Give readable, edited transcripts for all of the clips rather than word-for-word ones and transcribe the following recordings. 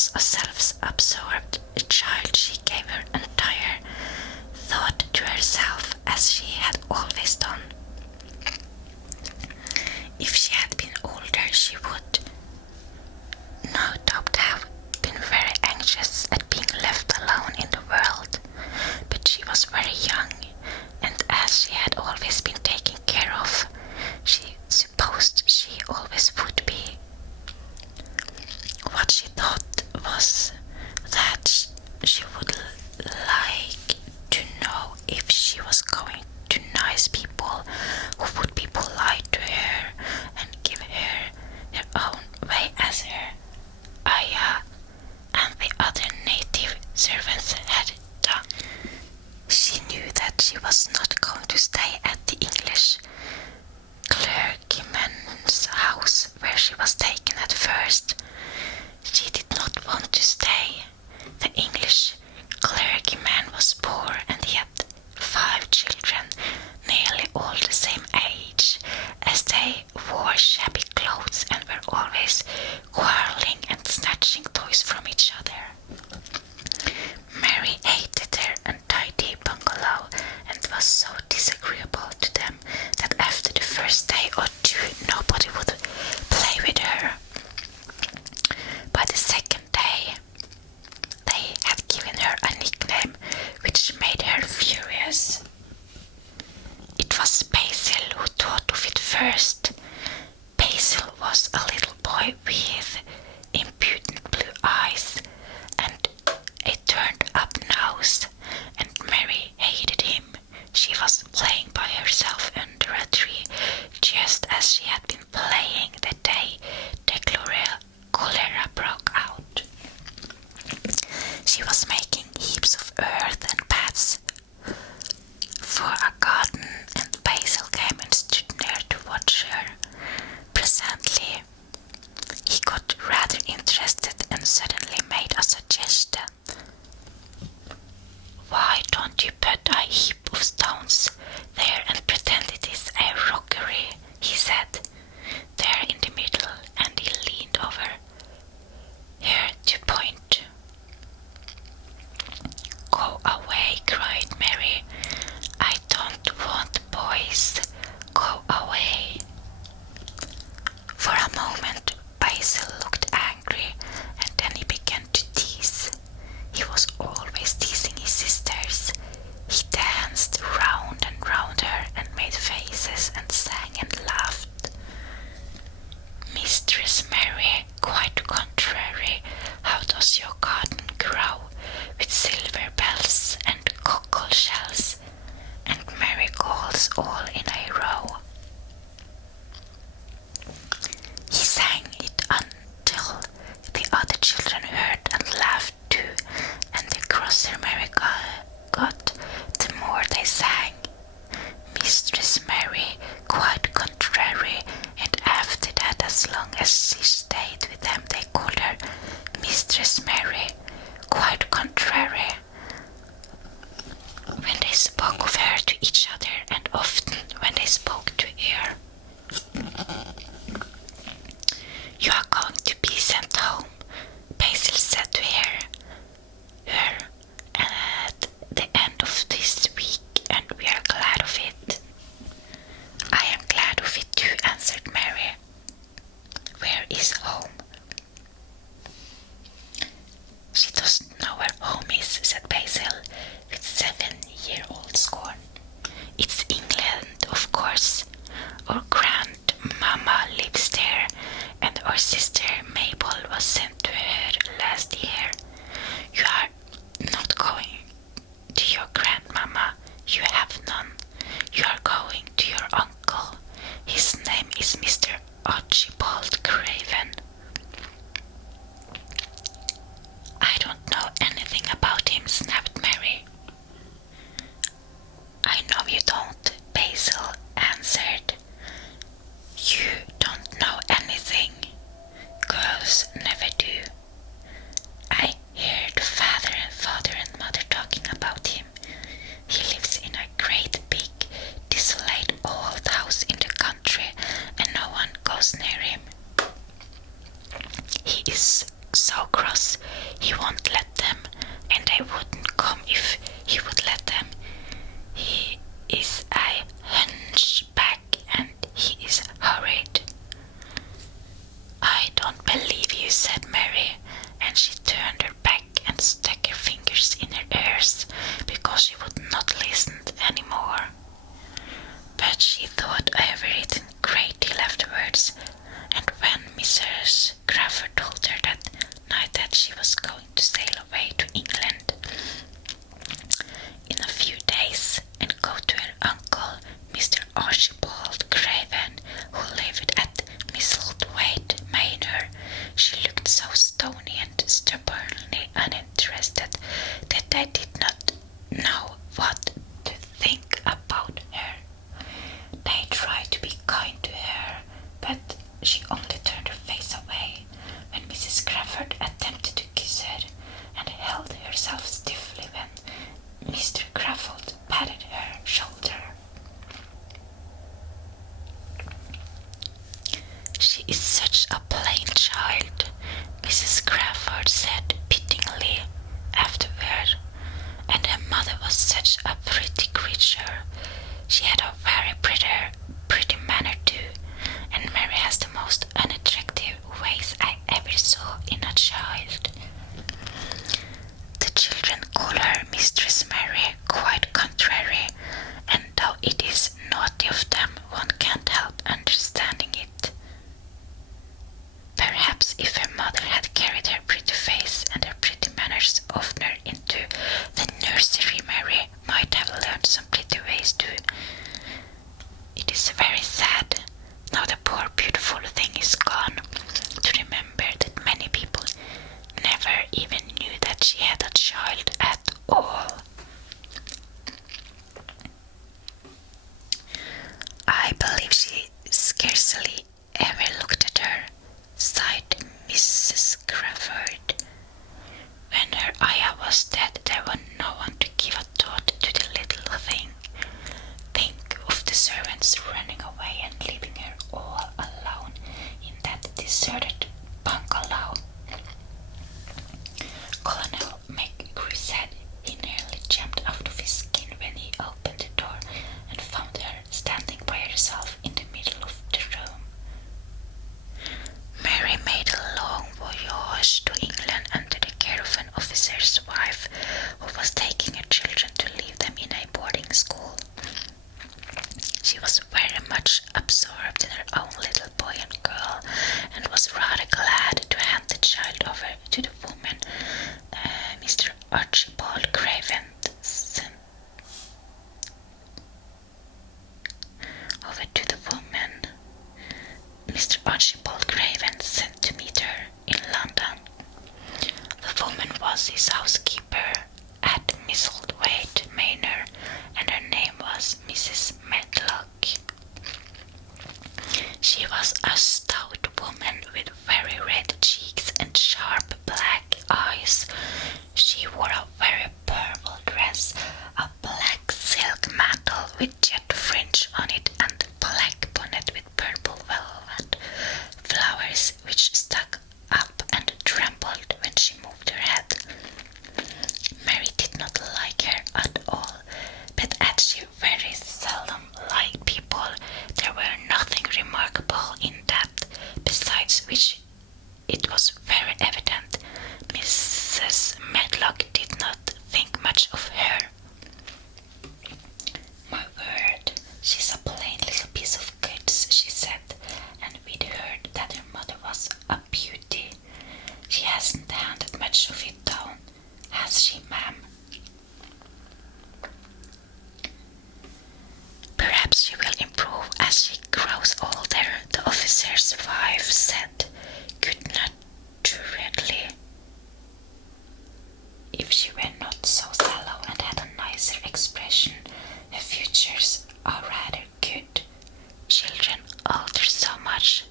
was a self-absorbed child, she gave her entire thought to herself, as she had always done. If she had been older, she would no doubt have been very anxious at being left alone in the world, but she was very young, and as she had always been taken care of, she supposed she always would be. What she thought was that she would like to know if she was going to nice people who would be polite to her and give her her own way as her Aya and the other native servants had done. She knew that she was not going to stay at the English clergyman's house where she was taken at first. She did not want to stay. The English clergyman was poor, and he had 5 children, nearly all the same age, as they wore shabby clothes and were always quarreling and snatching toys from each other. Mary hated their untidy bungalow and was so disagreeable to them that after the first day or 2 nobody would play with her. By the second day, they had given her a nickname which made her furious. It was Basil who thought of it first. Basil was a little boy with impudent blue eyes and a turned-up nose, and Mary hated him. She was playing by herself under a tree, just as she had been playing the day the cholera broke out. She was making heaps of earth and paths for a garden, and Basil came and stood near to watch her. Presently, he got rather interested and suddenly made a suggestion. "Why don't you put a heap of stones there and pretend it is a rockery?" he said. "There in the middle," and he leaned over her to point. "Go away," cried Mary. "I don't want boys. Go away." For a moment, Basil looked angry, and then he began to tease. He was always teasing his sisters. He danced round and round her and made faces and sang and laughed. "Mistress Mary, quite contrary, how does your garden grow, with silver bells and cockle shells and marigolds all in a row?" He sang it until the other children heard and laughed too, and the crosser Mary got, the more they sang. Mistress Mary, quite contrary, and after that, as long as she stayed with them, they called her Mistress Mary, quite contrary, when they spoke of her to each other, and often when he won't let them, and they wouldn't come if he would let them. He is a hunchback and he is hurried. I don't believe you, said Mary, and she turned her back and stuck her fingers in her ears because she would not listen anymore. But she thought over it a great deal afterwards, and when Mrs. Crawford told her that night that she was going to sail away to England in a few days and go to her uncle, Mr. Archibald Craven, who lived at Misselthwaite Manor, she looked so stony and stubbornly uninterested that they did not know what to think about her. They tried to be kind to her, but she only turned her face away when Mrs. Crawford attempted to kiss her, and held herself stiffly when Mr. Crawford patted her shoulder. She is such a plain child, Mrs. Crawford said pityingly afterward, and her mother was such a pretty creature. She had a very pretty manner too, and Mary has the most unattractive ways I ever saw in a child. The children call her Mistress Mary, quite contrary, and though it is naughty of them, one can't help understanding it. Perhaps if her mother had carried her pretty face and her pretty manners oftener into the nursery, Mary might have learned some pretty ways too. It is very sad, now the poor beautiful thing is gone, to remember that many people never even knew that she had a child at all. I believe she scarcely ever looked at her, sighed Mrs. Crawford. When her ayah was dead, there was no one to give a thought to the little thing. Think of the servants running away and leaving her all alone in that deserted bungalow. Colonel McGrew said he nearly jumped out of his skin when he opened the door and found her standing by herself in the middle of the room. Mary made a long voyage to England under the care of an officer's wife who was taking her children to leave them in a boarding school. She was very much absorbed in her own little boy and girl, and was rather glad to hand the child over to the woman Mr. Archibald Craven sent to meet her in London. The woman was his housekeeper at Misselthwaite Manor, and her name was Mrs. Medlock. She was a stout woman with very red cheeks and sharp black eyes. She wore a very purple dress, a black silk mantle with jet fringe on it, and a black bonnet with purple velvet flowers which stuck up and trembled when she moved her head. Mary did not like her at all, but as she very seldom liked people, there were nothing remarkable in that, besides which it was very evident Mrs. Medlock did not think much of her. My word, she's a plain little piece of goods, she said, and we'd heard that her mother was a beauty. She hasn't handed much of it down, has she, ma'am? Perhaps she will improve as she grows older, the officer's wife said good-naturedly. If she were not so sallow and had a nicer expression, her futures are rather good. Children alter so much.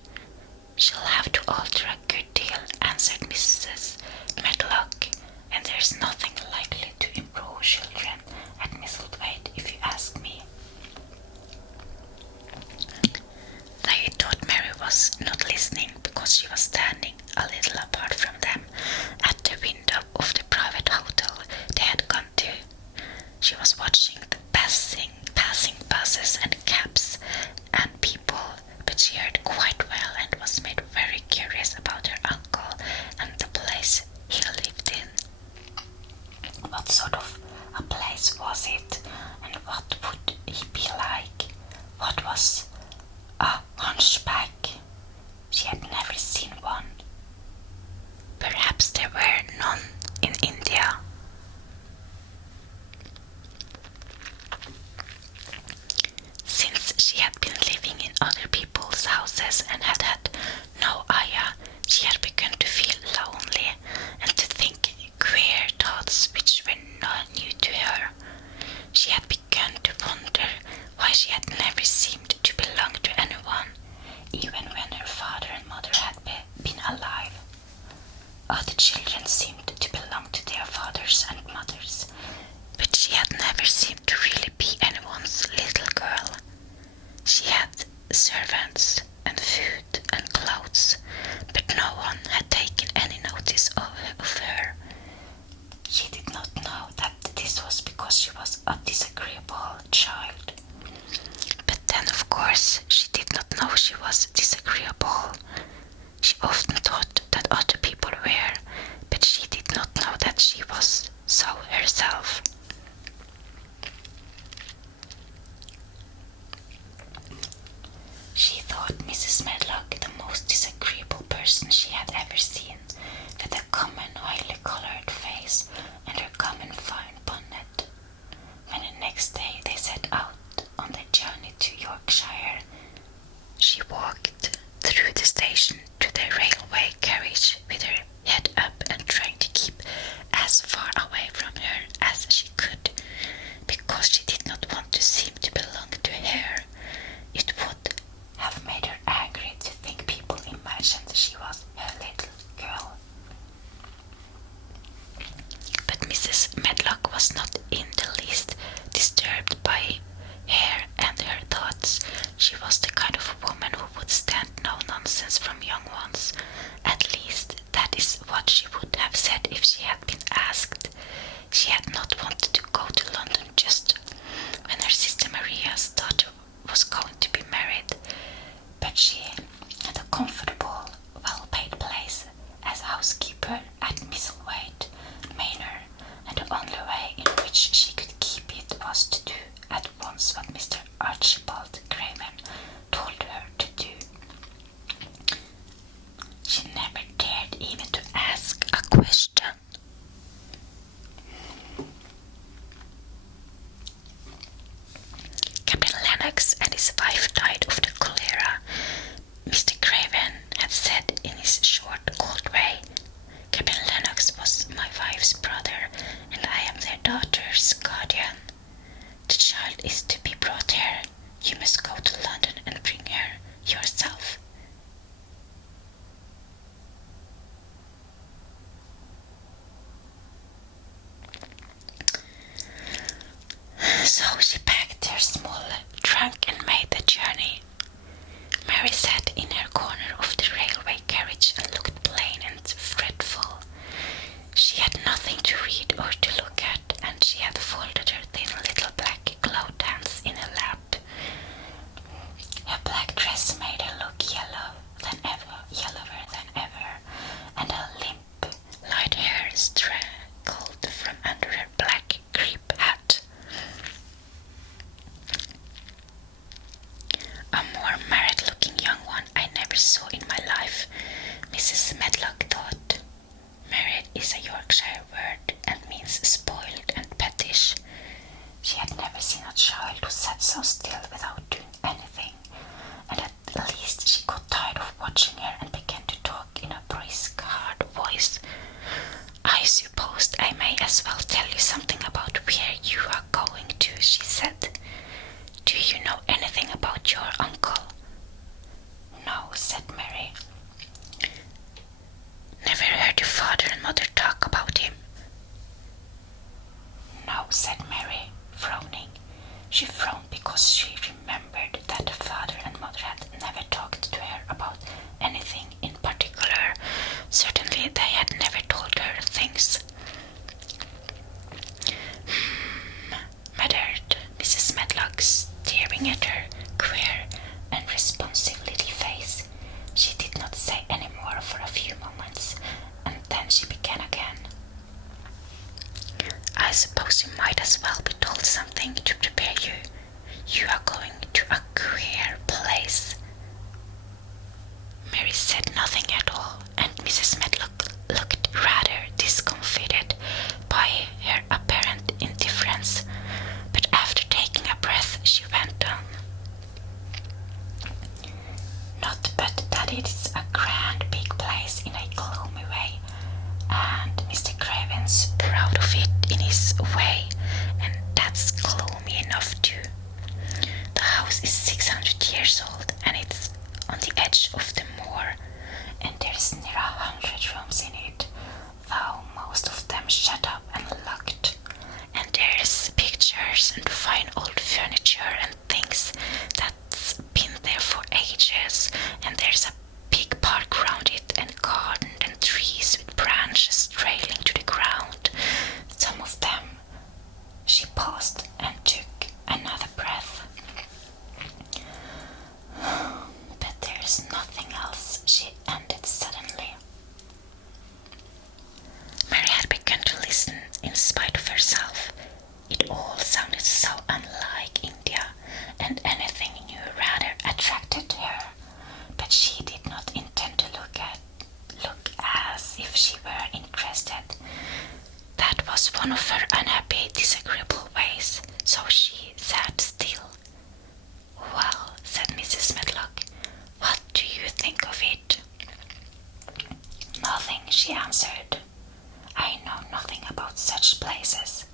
She'll have to alter a good deal, answered Mrs. Medlock, and there's nothing likely to improve children at Misselthwaite, if you ask me. They thought Mary was not listening because she was standing a little apart from them at the window that she was so herself. She thought Mrs. Medlock the most disagreeable person she had ever seen, with a common highly coloured face and her common fine bonnet. When the next day they set out on their journey to Yorkshire, she walked through the station to the railway carriage with her head up and trying to keep as far away from her as she could, because she did not want to seem to belong to her. It would have made her angry to think people imagined she was a little girl. But Mrs. Medlock was not in the least disturbed by her and her thoughts. She was the kind of woman who would stand no nonsense from young ones. At least that is what she would have said if she had been asked. She had not wanted to go to London just when her sister Maria's daughter was going to be married, but she had a comfortable, well-paid place as housekeeper at Misselwaite Manor, and the only way in which she could keep it was to do at once what Mr. Archibald Craven told her to do. She never dared even to ask a question. Captain Lennox and his wife died of the cholera. Mr. Craven had said in his short, cold way, "Captain Lennox was my wife's brother, and I am their daughter's guardian. The child is to be brought here. You must go to London and bring her yourself." So she packed her small trunk and made the journey. Mary sat in her corner of the railway carriage and looked plain and fretful. She had nothing to read or to look at, and she had folded her thin little black gloved hands in her lap. Her black dress made her look yellower than ever, and her limp, light hair straggled from under her black crepe hat. A more married-looking young one I never saw in my life, Mrs. Medlock thought. Married is a Yorkshire word and means spoiled and pettish. She had never seen a child who sat so still without doing anything, and at least she got tired of watching her and began to talk in a brisk, hard voice. "I suppose I may as well tell you something about where you are going to," she said. "Do you know anything about your uncle?" "No," said Mary. "Never heard your father and mother talk about him?" "No," said Mary, frowning. She frowned because she remembered that her father and mother had never talked to her about anything in particular. Certainly they had never told her things. Muttered Mrs. Medlock, staring at her queer and responsive little face. She did not say any more for a few moments, and then she began again. "I suppose you might as well be told something to prepare you. You are going to a queer place." Mary said nothing at all, and Mrs. Medlock looked rather discomfited by her apparent indifference, but after taking a breath she went on. "Not but that it is a grand big place in a gloomy way, and Mr. Craven's proud of it in his way, and that's gloomy enough too. The house is 600 years old, and it's on the edge of the moor, and there's near 100 rooms in it, though most of them shut up and locked. And there's pictures and fine old furniture and things that's been there for ages, and there's a big park round it, and garden and trees with branches trailing to the ground. Some of them..." She paused and took another breath. "But there's nothing else," she ended suddenly. Mary had begun to listen one of her unhappy, disagreeable ways, so she sat still. "Well," said Mrs. Medlock, "what do you think of it?" "Nothing," she answered. "I know nothing about such places."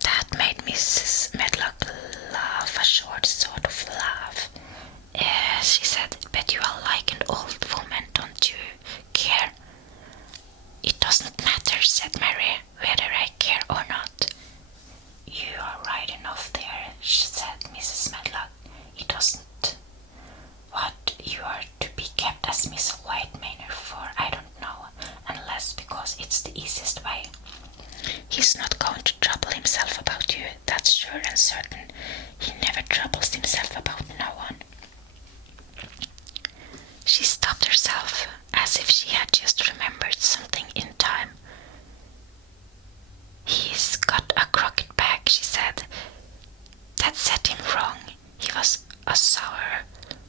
That made Mrs. Medlock laugh, a short sort of laugh. "Yes," she said, "but you are like an old woman, don't you care?" "It doesn't matter," said Mary, "whether I care or not." "You are right enough there," said Mrs. Medlock. "It doesn't. What you are to be kept as Miss Whitemane for, I don't know, unless because it's the easiest way. He's not going to trouble himself about you, that's sure and certain. He never troubles himself about no one." She stopped herself, as if she had just remembered something in time. "He's got a crooked back," she said. "That set him wrong. He was a sour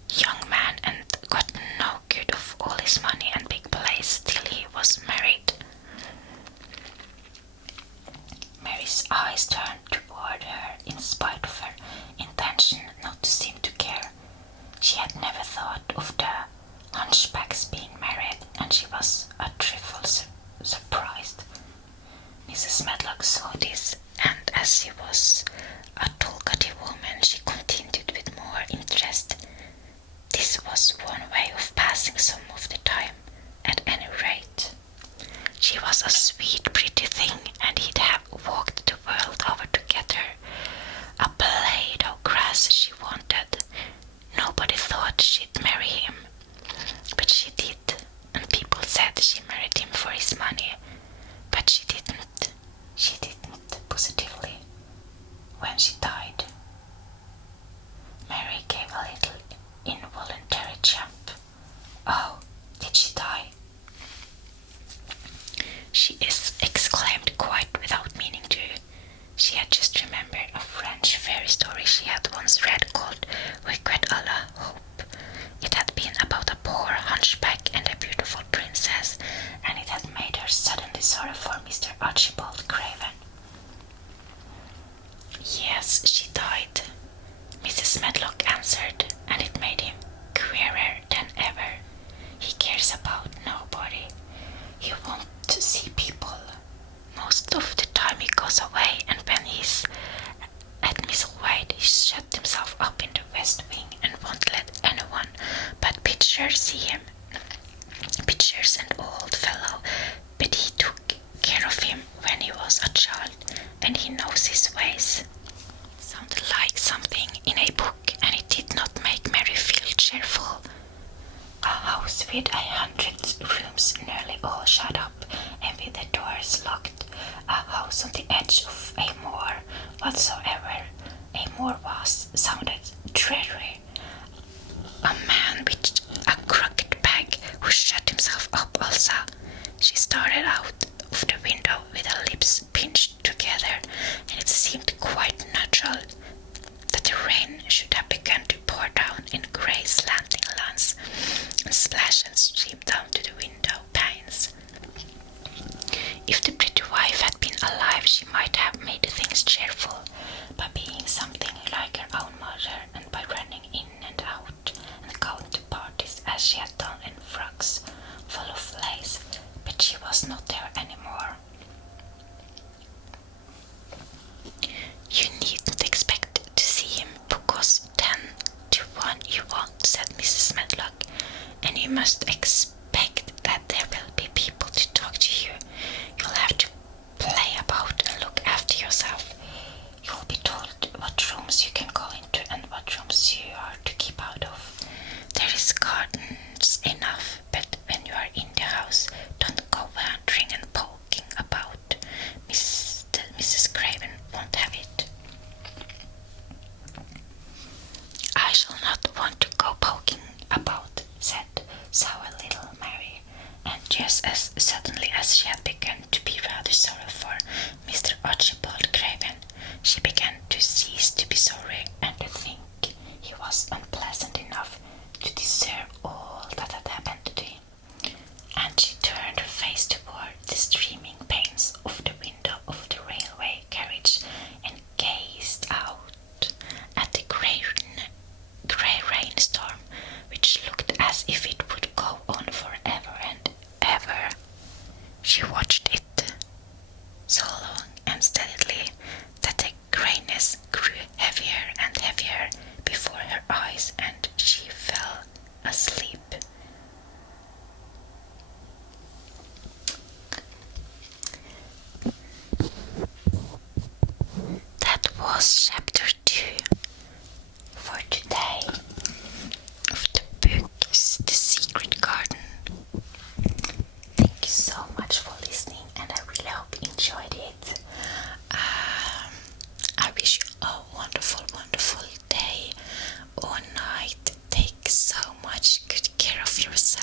young man and got no good of all his money and big place till he was married." Mary's eyes turned toward her in spite of her intention not to seem to care. She had never thought of the hunchbacks being married, and she was a trifle surprised. Mrs. Medlock saw this, and as she was a talkative woman, she continued with more interest. This was one way of passing some of the time, at any rate. She was a sweet, pretty thing, and he'd have walked the world over to get her a blade of grass she wanted. Nobody thought she'd marry him, but she did, and people said she married him for his money, but she didn't. She didn't, positively. When she died, Mary gave a little involuntary jump. "Oh, did she die?" she exclaimed quite without meaning to. She had just remembered a French fairy story she had once read called Requête à la Hope. It had been about a poor hunchback and a beautiful princess, and it had made her suddenly sorry for Mr. Archibald Craven. "Yes, she died," Mrs. Medlock answered, "and it made him queerer than ever. He cares about nobody. He wants to see people. Most of the time he goes away, and when he's at Miss White he shut himself up in the West Wing and won't let anyone but Pitchers see him. Pitchers an old fellow, but he took care of him when he was a child, and he knows his ways." Sounded like something in a book, and it did not make Mary feel cheerful. A house with 100 rooms nearly all shut up and with the doors locked, a house on the edge of a moor, whatsoever a moor was, sounded dreary. A man with a crooked back who shut himself up also. She started out of the window with her lips pinched together, and it seemed quite natural that the rain should have begun to pour down in grey slanting lines and splash and stream down to the window panes. If the pretty wife had been alive, she might have made things cheerful by being something like her own mother, and by running in and out and going to parties as she had done in frocks full of lace, but she was not there anymore. "You needn't expect to see him, because 10 to 1 you won't," said Mrs. Medlock, "and you must expect that there will be people to talk to you. You'll have to play about and look after yourself. You'll be told what rooms you can go into and what rooms you are to keep out of. There is gardens enough, but when you are in the house, don't go wandering and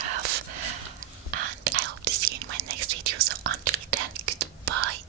have. And I hope to see you in my next video. So until then, goodbye.